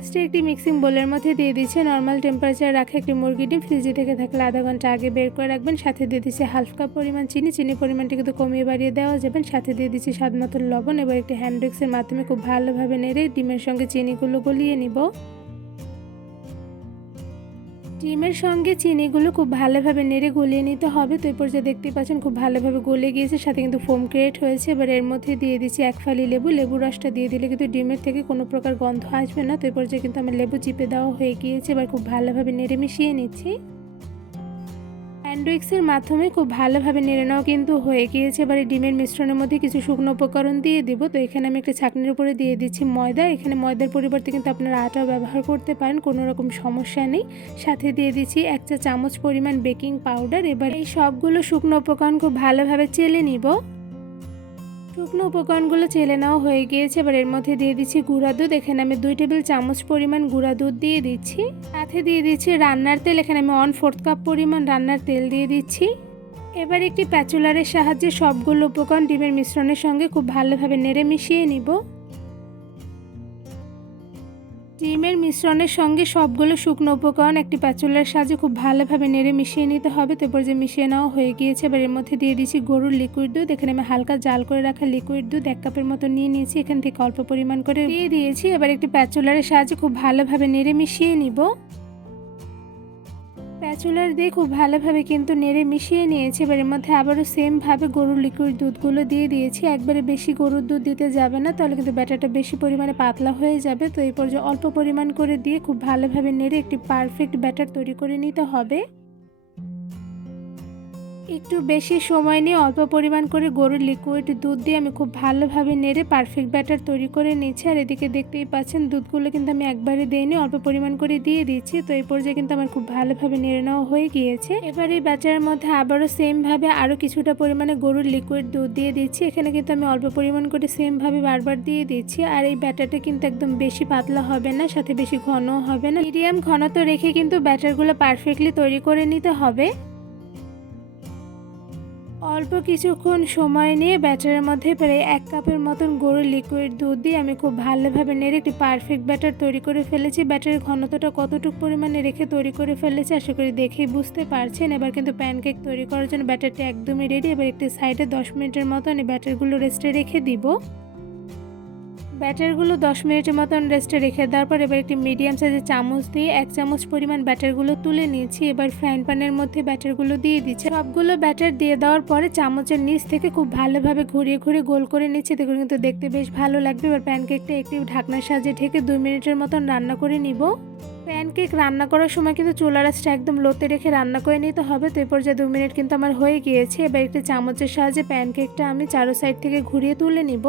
ফার্স্টে একটি মিক্সিং বোলের মধ্যে দিয়ে দিচ্ছে নর্মাল টেম্পারেচার রাখা একটি মুরগি ডিম, ফ্রিজে থেকে থাকলে আধা ঘন্টা আগে বের করে রাখবেন। সাথে দিয়ে দিচ্ছে হাফ কাপ পরিমাণ চিনি পরিমাণটি কিন্তু কমিয়ে বাড়িয়ে দেওয়া যাবেন। সাথে দিয়ে দিচ্ছি স্বাদ মতো লবণ। এবার একটি হ্যান্ড উইক্সের মাধ্যমে খুব ভালোভাবে নেড়ে ডিমের সঙ্গে চিনিগুলো গলিয়ে নিব। ডিমের সঙ্গে চিনিগুলো খুব ভালোভাবে নেড়ে গলিয়ে নিতে হবে। তো এই পর্যায়ে দেখতেই পাচ্ছেন খুব ভালোভাবে গলে গিয়েছে, সাথে কিন্তু ফোম ক্রিয়েট হয়েছে। এবার এর মধ্যে দিয়ে দিচ্ছি এক ফালি লেবুর রসটা দিয়ে দিলে কিন্তু ডিমের থেকে কোনো প্রকার গন্ধ আসবে না। তো এই পর্যায়ে কিন্তু আমার লেবু চিপে দেওয়া হয়ে গিয়েছে। এবার খুব ভালোভাবে নেড়ে মিশিয়ে নিচ্ছি। হ্যান্ড উইক্সের মাধ্যমে খুব ভালোভাবে নেড়ে নেওয়া কিন্তু হয়ে গিয়েছে। এবার এই ডিমের মিশ্রণের মধ্যে কিছু শুকনো উপকরণ দিয়ে দিব। তো এখানে আমি একটা ছাঁকনির উপরে দিয়ে দিচ্ছি ময়দা। এখানে ময়দার পরিবর্তে কিন্তু আপনারা আটাও ব্যবহার করতে পারেন, কোনো রকম সমস্যা নেই। সাথে দিয়ে দিচ্ছি 1 চা চামচ পরিমাণ বেকিং পাউডার। এবার এই সবগুলো শুকনো উপকরণ খুব ভালোভাবে চেলে নিব। শুকনো উপকরণগুলো চেলে নেওয়া হয়ে গিয়েছে। এবার এর মধ্যে দিয়ে দিচ্ছি গুঁড়া দুধ। এখানে আমি 2 টেবিল চামচ পরিমাণ গুঁড়া দুধ দিয়ে দিচ্ছি। সাথে দিয়ে দিচ্ছি রান্নার তেল। এখানে আমি 1/4 কাপ পরিমাণ রান্নার তেল দিয়ে দিচ্ছি। এবার একটি প্যাচুলারের সাহায্যে সবগুলো উপকরণ ডিমের মিশ্রণের সঙ্গে খুব ভালোভাবে নেড়ে মিশিয়ে নিব। ডিমের মিশ্রণের সঙ্গে সবগুলো শুকনো উপকরণ একটি প্যাচুলার সাহায্যে খুব ভালোভাবে নেড়ে মিশিয়ে নিতে হবে। তারপর যে মিশিয়ে নেওয়া হয়ে গিয়েছে, এবার এর মধ্যে দিয়ে দিচ্ছি গরুর লিকুইড দুধ। এখানে আমি হালকা জাল করে রাখা লিকুইড দুধ 1 কাপের মতো নিয়ে নিয়েছি। এখান থেকে অল্প পরিমাণ করে দিয়ে দিয়েছি। এবার একটি প্যাচুলারের সাহায্যে খুব ভালোভাবে নেড়ে মিশিয়ে নিব। প্যাচুলার দিয়ে খুব ভালোভাবে কিন্তু নেড়ে মিশিয়ে নিয়েছি। এবার এর মধ্যে আবারও সেমভাবে গরুর লিকুইড দুধগুলো দিয়ে দিয়েছি। একবারে বেশি গরুর দুধ দিতে যাবে না, তাহলে কিন্তু ব্যাটারটা বেশি পরিমাণে পাতলা হয়ে যাবে। তো এই পর্যায়ে অল্প পরিমাণ করে দিয়ে খুব ভালোভাবে নেড়ে একটি পারফেক্ট ব্যাটার তৈরি করে নিতে হবে। একটু বেশি সময় নিয়ে অল্প পরিমাণ করে গরুর লিকুইড দুধ দিয়ে আমি খুব ভালোভাবে নেড়ে পারফেক্ট ব্যাটার তৈরি করে নিচ্ছি। আর এদিকে দেখতেই পাচ্ছেন দুধগুলো কিন্তু আমি একবারে দিইনি, অল্প পরিমাণ করে দিয়ে দিচ্ছি। তো এই পর্যায়ে কিন্তু আমার খুব ভালোভাবে নেড়ে নেওয়া হয়ে গিয়েছে। এবার এই ব্যাটারের মধ্যে আবারও সেমভাবে আরও কিছুটা পরিমাণে গরুর লিকুইড দুধ দিয়ে দিচ্ছি। এখানে কিন্তু আমি অল্প পরিমাণ করে সেমভাবে বারবার দিয়ে দিচ্ছি। আর এই ব্যাটারটা কিন্তু একদম বেশি পাতলা হবে না, সাথে বেশি ঘনও হবে না, মিডিয়াম ঘনত্ব রেখে কিন্তু ব্যাটারগুলো পারফেক্টলি তৈরি করে নিতে হবে। অল্প কিছুক্ষণ সময় নিয়ে ব্যাটারের মধ্যে প্রায় 1 কাপের মতন গরুর লিকুইড দুধ দিয়ে আমি খুব ভালোভাবে নেড়ে একটি পারফেক্ট ব্যাটার তৈরি করে ফেলেছি। ব্যাটারের ঘনত্বটা কতটুকু পরিমাণে রেখে তৈরি করে ফেলেছি আশা করি দেখেই বুঝতে পারছেন। এবার কিন্তু প্যানকেক তৈরি করার জন্য ব্যাটারটি একদমই রেডি। এবার একটি সাইডে 10 মিনিটের মতন এই ব্যাটারগুলো রেস্টে রেখে দিব। ব্যাটারগুলো 10 মিনিটের মতন রেস্টে রেখে দেওয়ার পর এবার একটি মিডিয়াম সাইজের চামচ দিয়ে 1 চামচ পরিমাণ ব্যাটারগুলো তুলে নিয়েছি। এবার ফ্রাইং প্যানের মধ্যে ব্যাটারগুলো দিয়ে দিচ্ছি। সবগুলো ব্যাটার দিয়ে দেওয়ার পরে চামচের নিচ থেকে খুব ভালোভাবে ঘুরিয়ে ঘুরিয়ে গোল করে নিচ্ছি। দেখুন কিন্তু দেখতে বেশ ভালো লাগবে। এবার প্যানকেকটা একটি ঢাকনার সাহায্যে ঢেকে 2 মিনিটের মতন রান্না করে নিব। প্যানকেক রান্না করার সময় কিন্তু চুলার আঁচটা একদম লোতে রেখে রান্না করে নিতে হবে। তো এরপর যে 2 মিনিট কিন্তু আমার হয়ে গিয়েছে। এবার একটি চামচের সাহায্যে প্যানকেকটা আমি চারো সাইড থেকে ঘুরিয়ে তুলে নিব।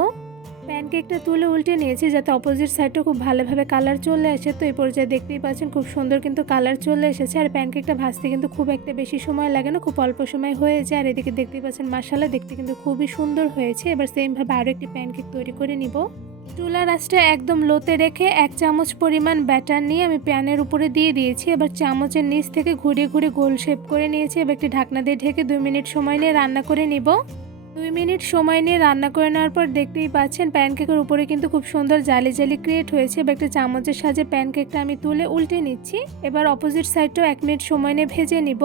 প্যানকেকটা তুলে উল্টে নিয়েছি যাতে অপোজিট সাইডটা খুব ভালোভাবে কালার চলে আসে। তো এই পর্যায়ে দেখতেই পাচ্ছেন খুব সুন্দর কিন্তু কালার চলে এসেছে। আর প্যানকেকটা ভাজতে কিন্তু খুব একটা বেশি সময় লাগে না, খুব অল্প সময় হয়ে যায়। আর এদিকে দেখতেই পাচ্ছেন মাশাআল্লাহ দেখতে কিন্তু খুবই সুন্দর হয়েছে। এবার সেমভাবে আরও একটি প্যানকেক তৈরি করে নিব। চুলার আঁচটা একদম লোতে রেখে 1 চামচ পরিমাণ ব্যাটার নিয়ে আমি প্যানের উপরে দিয়ে দিয়েছি। এবার চামচের নিচ থেকে ঘুরিয়ে ঘুরিয়ে গোল শেপ করে নিয়েছি। এবার একটি ঢাকনা দিয়ে ঢেকে 2 মিনিট সময় নিয়ে রান্না করে নিব। 2 মিনিট সময় নিয়ে রান্না করে নেওয়ার পর দেখতেই পাচ্ছেন প্যানকেকের উপরে কিন্তু খুব সুন্দর জালি জালি ক্রিয়েট হয়েছে। এবার একটা চামচের সাহায্যে প্যানকেকটা আমি তুলে উল্টে নিচ্ছি। এবার অপোজিট সাইডটাও 1 মিনিট সময় নিয়ে ভেজে নিব।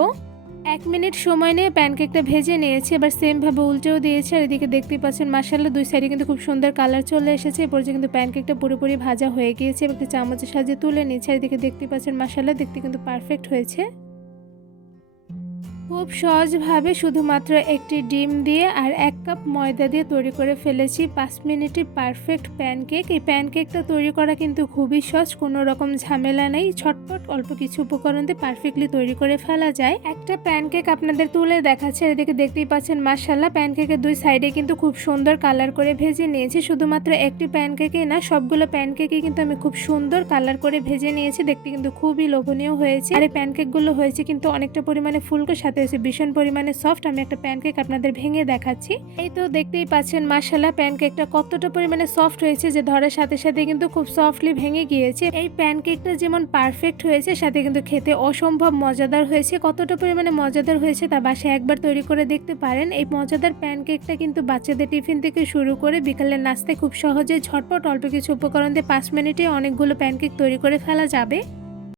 1 মিনিট সময় নিয়ে প্যানকেকটা ভেজে নিয়েছি। এবার সেমভাবে উল্টেও দিয়েছি। আর এদিকে দেখতেই পাচ্ছেন মাশাআল্লাহ 2 সাইডে কিন্তু খুব সুন্দর কালার চলে এসেছে। এরপর যে কিন্তু প্যানকেকটা পুরোপুরি ভাজা হয়ে গিয়েছে। এবার একটা চামচের সাহায্যে তুলে নিচ্ছি। আর এদিকে দেখতেই পাচ্ছেন মাশাআল্লাহ দেখতে কিন্তু পারফেক্ট হয়েছে। খুব সহজভাবে শুধুমাত্র একটি ডিম দিয়ে আর 1 কাপ ময়দা দিয়ে তৈরি করে ফেলেছি 5 মিনিটে পারফেক্ট প্যানকেক। এই প্যানকেকটা তৈরি করা কিন্তু খুবই সহজ, কোনো রকম ঝামেলা নেই। ছটপট অল্প কিছু উপকরণ দিয়ে পারফেক্টলি তৈরি করে ফেলা যায়। একটা প্যানকেক আপনাদের তুলে দেখাচ্ছে। এদিকে দেখতেই পাচ্ছেন মাশাআল্লাহ প্যানকেকের 2 সাইডে কিন্তু খুব সুন্দর কালার করে ভেজে নিয়েছি। শুধুমাত্র একটি প্যানকেকই না, সবগুলো প্যানকেকই কিন্তু আমি খুব সুন্দর কালার করে ভেজে নিয়েছি। দেখতে কিন্তু খুবই লোভনীয় হয়েছে। আর এই প্যানকেকগুলো হয়েছে কিন্তু অনেকটা পরিমাণে ফুলকো, সাথে সাথে হচ্ছে ভীষণ পরিমাণে সফট। আমি একটা প্যানকেক আপনাদের ভেঙে দেখাচ্ছি। এই তো দেখতেই পাচ্ছেন মাশাআল্লাহ প্যানকেকটা কতটা পরিমাণে সফট হয়েছে যে ধরার সাথে সাথে কিন্তু খুব সফটলি ভেঙে গিয়েছে। এই প্যানকেকটা যেমন পারফেক্ট হয়েছে সাথে কিন্তু খেতে অসম্ভব মজাদার হয়েছে। কতটা পরিমাণে মজাদার হয়েছে তা বাসায় একবার তৈরি করে দেখতে পারেন। এই মজাদার প্যানকেকটা কিন্তু বাচ্চাদের টিফিন থেকে শুরু করে বিকালের নাস্তায় খুব সহজে ঝটপট অল্প কিছু উপকরণ দিয়ে 5 মিনিটে অনেকগুলো প্যানকেক তৈরি করে ফেলা যাবে।